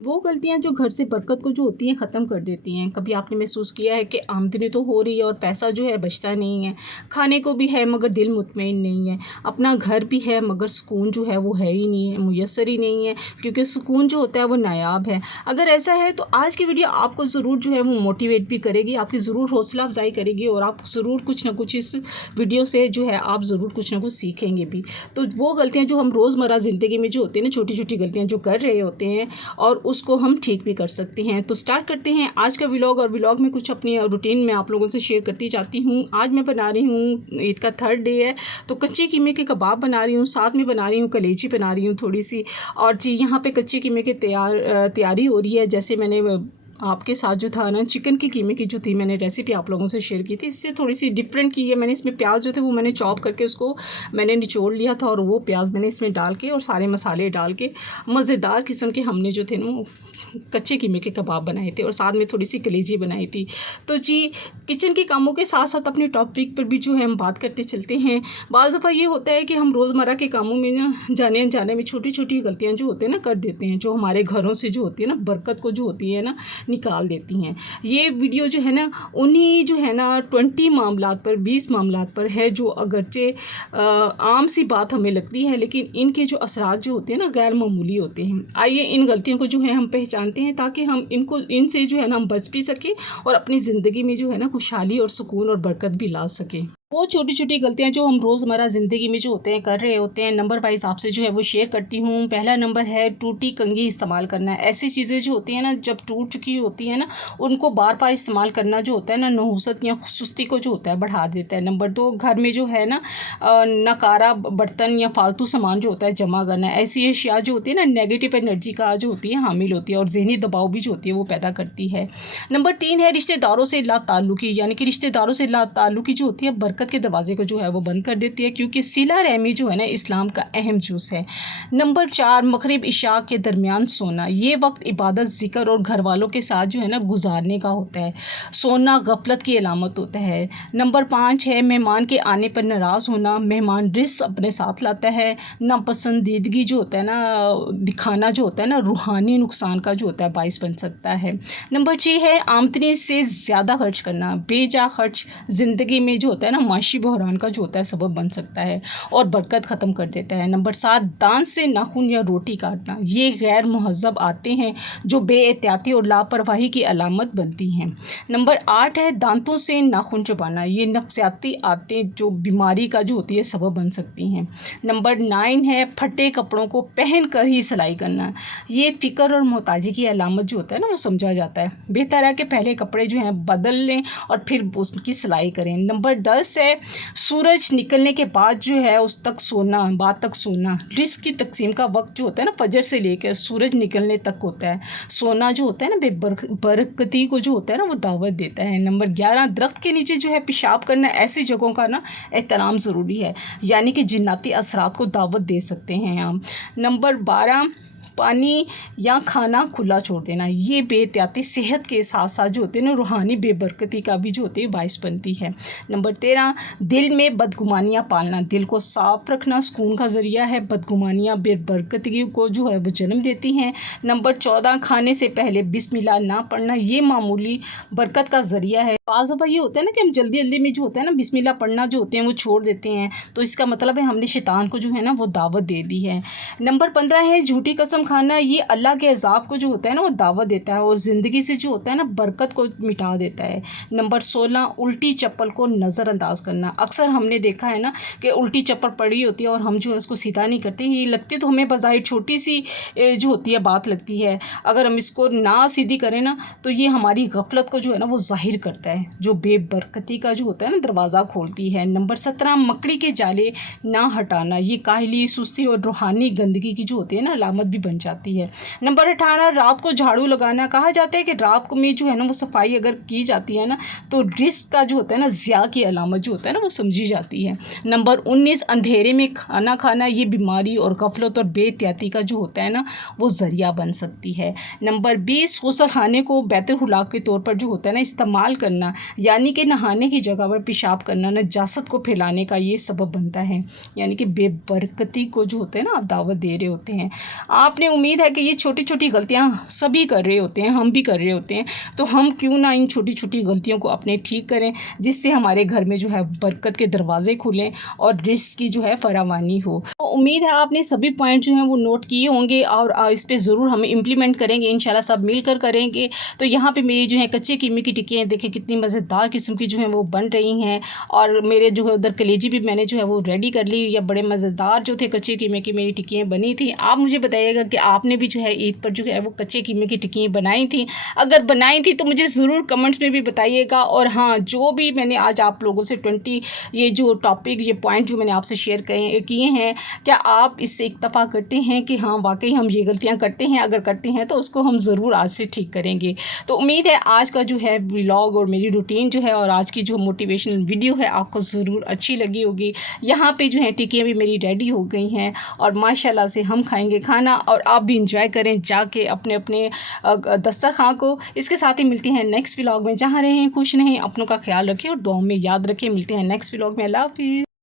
वो गलतियाँ जो घर से बरकत को जो होती हैं ख़त्म कर देती हैं। कभी आपने महसूस किया है कि आमदनी तो हो रही है और पैसा जो है बचता नहीं है, खाने को भी है मगर दिल मुतमईन नहीं है, अपना घर भी है मगर सुकून जो है वो है ही नहीं है, मुयस्सर ही नहीं है, क्योंकि सुकून जो होता है वो नायाब है। अगर ऐसा है तो आज की वीडियो आपको ज़रूर जो है वो मोटिवेट भी करेगी, आपकी ज़रूर हौसला अफ़ज़ाई करेगी और आप ज़रूर कुछ ना कुछ इस वीडियो से जो है आप ज़रूर कुछ ना कुछ सीखेंगे भी। तो वो गलतियाँ जो हम रोज़मर्रा ज़िंदगी में जो होती हैं ना, छोटी-छोटी गलतियाँ जो कर रहे होते हैं और उसको हम ठीक भी कर सकते हैं। तो स्टार्ट करते हैं आज का व्लॉग, और व्लॉग में कुछ अपनी रूटीन में आप लोगों से शेयर करती जाती हूँ। आज मैं बना रही हूँ, ईद का 3rd डे है, तो कच्चे कीमे के कबाब बना रही हूँ, साथ में बना रही हूँ कलेजी बना रही हूँ थोड़ी सी। और जी यहाँ पे कच्चे कीमे की तैयारी हो रही है। जैसे मैंने आपके साथ जो था ना चिकन की कीमे की जो थी मैंने रेसिपी आप लोगों से शेयर की थी, इससे थोड़ी सी डिफरेंट की है मैंने। इसमें प्याज जो थे वो मैंने चॉप करके उसको मैंने निचोड़ लिया था और वो प्याज मैंने इसमें डाल के और सारे मसाले डाल के मज़ेदार किस्म के हमने जो थे ना कच्चे कीमे के कबाब बनाए थे और साथ में थोड़ी सी कलेजी बनाई थी। तो जी किचन के कामों के साथ साथ अपने टॉपिक पर भी जो है हम बात करते चलते हैं। बाज़ दफ़ा ये होता है कि हम रोज़मर्रा के कामों में ना जाने अनजाने में छोटी छोटी गलतियाँ जो होते हैं ना कर देते हैं, जो हमारे घरों से जो होती है ना बरकत को जो होती है ना निकाल देती हैं। ये वीडियो जो है ना उन्हीं जो है ना 20 मामलात पर है, जो अगरचे आम सी बात हमें लगती है, लेकिन इनके जो असरात जो होते हैं ना गैर मामूली होते हैं। आइए इन गलतियों को जो है हम पहचानते हैं ताकि हम इनसे जो है ना हम बच भी सकें और अपनी ज़िंदगी में जो है ना खुशहाली और सुकून और बरकत भी ला सकें। वो छोटी छोटी गलतियाँ जो हम रोज़मर्रा ज़िंदगी में जो होते हैं कर रहे होते हैं, नंबर वाइज आपसे जो है वो शेयर करती हूँ। पहला नंबर है टूटी कंघी इस्तेमाल करना। ऐसी चीज़ें जो होती हैं ना जब टूट चुकी होती हैं ना उनको बार बार इस्तेमाल करना जो होता है ना नहुसत या सुस्ती को जो होता है बढ़ा देता है। नंबर 2, घर में जो है ना नकारा बर्तन या फालतू सामान जो होता है जमा करना। ऐसी अशिया जो होती है ना नेगेटिव एनर्जी का जो होती है हामिल होती है और ज़हनी दबाव भी जो होती है वो पैदा करती है। नंबर 3 है रिश्तेदारों से लाताल्लुकी, यानी कि रिश्तेदारों से लाताल्लुकी जो होती है बरकत के दरवाजे को जो है वो बंद कर देती है, क्योंकि सिला रहमी जो है ना इस्लाम का अहम जूस है। नंबर 4 मगरिब इशा के दरमियान सोना। ये वक्त इबादत ज़िक्र और घर वालों के साथ जो है ना गुजारने का होता है। सोना गफलत की अलामत होता है। नंबर 5 है मेहमान के आने पर नाराज़ होना। मेहमान रिस्क अपने साथ लाता है। नापसंदीदगी जो होता है ना दिखाना जो होता है ना रूहानी नुकसान का जो होता है बाइस बन सकता है। नंबर 6 है आमदनी से ज़्यादा खर्च करना। बेजा खर्च ज़िंदगी में जो होता है ना माशी बहरान का जो होता है सबब बन सकता है और बरकत ख़त्म कर देता है। नंबर 7 दांत से नाखून या रोटी काटना। ये गैर मुहज़्ज़ब आते हैं जो बेएहतियाती और लापरवाही की अलामत बनती हैं। नंबर 8 है दांतों से नाखून चबाना। ये नफ्सियाती आदतें जो बीमारी का जो होती है सबब बन सकती हैं। नंबर 9 है फटे कपड़ों को पहन कर ही सिलाई करना। ये फ़िक्र और मोहताजी की अलामत जो होता है ना वो समझा जाता है। बेहतर है कि पहले कपड़े जो हैं बदल लें और फिर उसकी सिलाई करें। नंबर 10 है सूरज निकलने के बाद जो है उस तक सोना, बाद तक सोना। रिस्क की तकसीम का वक्त जो होता है ना फजर से लेकर सूरज निकलने तक होता है। सोना जो होता है ना बेबरकती को जो होता है ना वो दावत देता है। नंबर 11 दरख्त के नीचे जो है पेशाब करना। ऐसी जगहों का ना एहतराम ज़रूरी है, यानी कि जिन्नाती असरात को दावत दे सकते हैं हम। नंबर 12 पानी या खाना खुला छोड़ देना। ये बेहतियाती सेहत के साथ साथ जो होते हैं ना रूहानी बेबरकती का भी जो होती है बाइस बनती है। नंबर 13 दिल में बदगुमानियाँ पालना। दिल को साफ रखना सुकून का ज़रिया है। बदगुमानियाँ बेबरकती को जो है वो जन्म देती हैं। नंबर 14 खाने से पहले बिस्मिल्लाह ना पढ़ना। ये मामूली बरकत का ज़रिया है। बाज़ दफ़ा ये होता है ना कि हम जल्दी जल्दी में जो होता है ना बिस्मिल्लाह पढ़ना जो होते हैं वो छोड़ देते हैं, तो इसका मतलब है हमने शैतान को जो है ना वो दावत दे दी है। नंबर 15 है झूठी कसम खाना। ये अल्लाह के अज़ाब को जो होता है ना वो दावत देता है और ज़िंदगी से जो होता है ना बरकत को मिटा देता है। नंबर 16 उल्टी चप्पल को नज़रअंदाज करना। अक्सर हमने देखा है ना कि उल्टी चप्पल पड़ी होती है और हम जो है उसको सीधा नहीं करते। ये लगती तो हमें बज़ाहिर छोटी सी जो होती है बात लगती है, अगर हम इसको ना सीधी करें ना तो ये हमारी गफलत को जो है ना वो ज़ाहिर करता है, जो बेबरकती का जो होता है ना दरवाज़ा खोलती है। नंबर 17 मकड़ी के जाले ना हटाना। ये काहली, सुस्ती और रूहानी गंदगी की जो होती है ना अलामत भी बन जाती है। नंबर 18 रात को झाड़ू लगाना। कहा जाता है कि रात को में जो है ना वो सफाई अगर की जाती है ना तो रिस्क का जो होता है ना ज़िया की अलामत जो होता है ना वो समझी जाती है। नंबर 19 अंधेरे में खाना खाना। ये बीमारी और गफलत और बेहतियाती का जो होता है ना वो ज़रिया बन सकती है। नंबर 20 गुस्ल खाने को बैतुल खुलाक के तौर पर जो होता है ना इस्तेमाल करना, यानी कि नहाने की जगह पर पेशाब करना नजासत को फैलाने का ये सबब बनता है, यानी कि बेबरकती को जो होता है ना आप दावत दे रहे होते हैं। आपने हमें उम्मीद है कि ये छोटी छोटी गलतियाँ सभी कर रहे होते हैं, हम भी कर रहे होते हैं, तो हम क्यों ना इन छोटी छोटी गलतियों को अपने ठीक करें, जिससे हमारे घर में जो है बरकत के दरवाज़े खुलें और रिस्क की जो है फरावानी हो। तो उम्मीद है आपने सभी पॉइंट जो हैं वो नोट किए होंगे और इस पे ज़रूर हम इम्प्लीमेंट करेंगे, इंशाल्लाह सब मिलकर करेंगे। तो यहाँ पे मेरी जो है कच्चे कीमे की टिक्कियाँ देखें कितनी मज़ेदार किस्म की जो है वो बन रही हैं, और मेरे जो है उधर कलेजी भी मैंने जो है वो रेडी कर ली, या बड़े मज़ेदार जो थे कच्चे कीमे की मेरी टिक्कियाँ बनी थी। आप मुझे बताइएगा कि आपने भी जो है ईद पर जो है वो कच्चे कीमे की टिक्कियाँ बनाई थी, अगर बनाई थी तो मुझे ज़रूर कमेंट्स में भी बताइएगा। और हाँ, जो भी मैंने आज आप लोगों से 20 ये जो टॉपिक, ये पॉइंट जो मैंने आपसे शेयर किए हैं, क्या आप इससे इत्तफा करते हैं कि हाँ वाकई हम ये गलतियां करते हैं? अगर करते हैं तो उसको हम ज़रूर आज से ठीक करेंगे। तो उम्मीद है आज का जो है व्लॉग और मेरी रूटीन जो है और आज की जो मोटिवेशनल वीडियो है आपको ज़रूर अच्छी लगी होगी। यहाँ पे जो है टिक्कियाँ भी मेरी रेडी हो गई हैं और माशाल्लाह से हम खाएंगे खाना, और आप भी इंजॉय करें जाके अपने अपने दस्तरखां को। इसके साथ ही मिलती हैं नेक्स्ट व्लॉग में। जहाँ रहें खुश रहें, अपनों का ख्याल रखें और दुआ में याद रखें। मिलते हैं नेक्स्ट व्लॉग में। अल्लाह हाफिज़।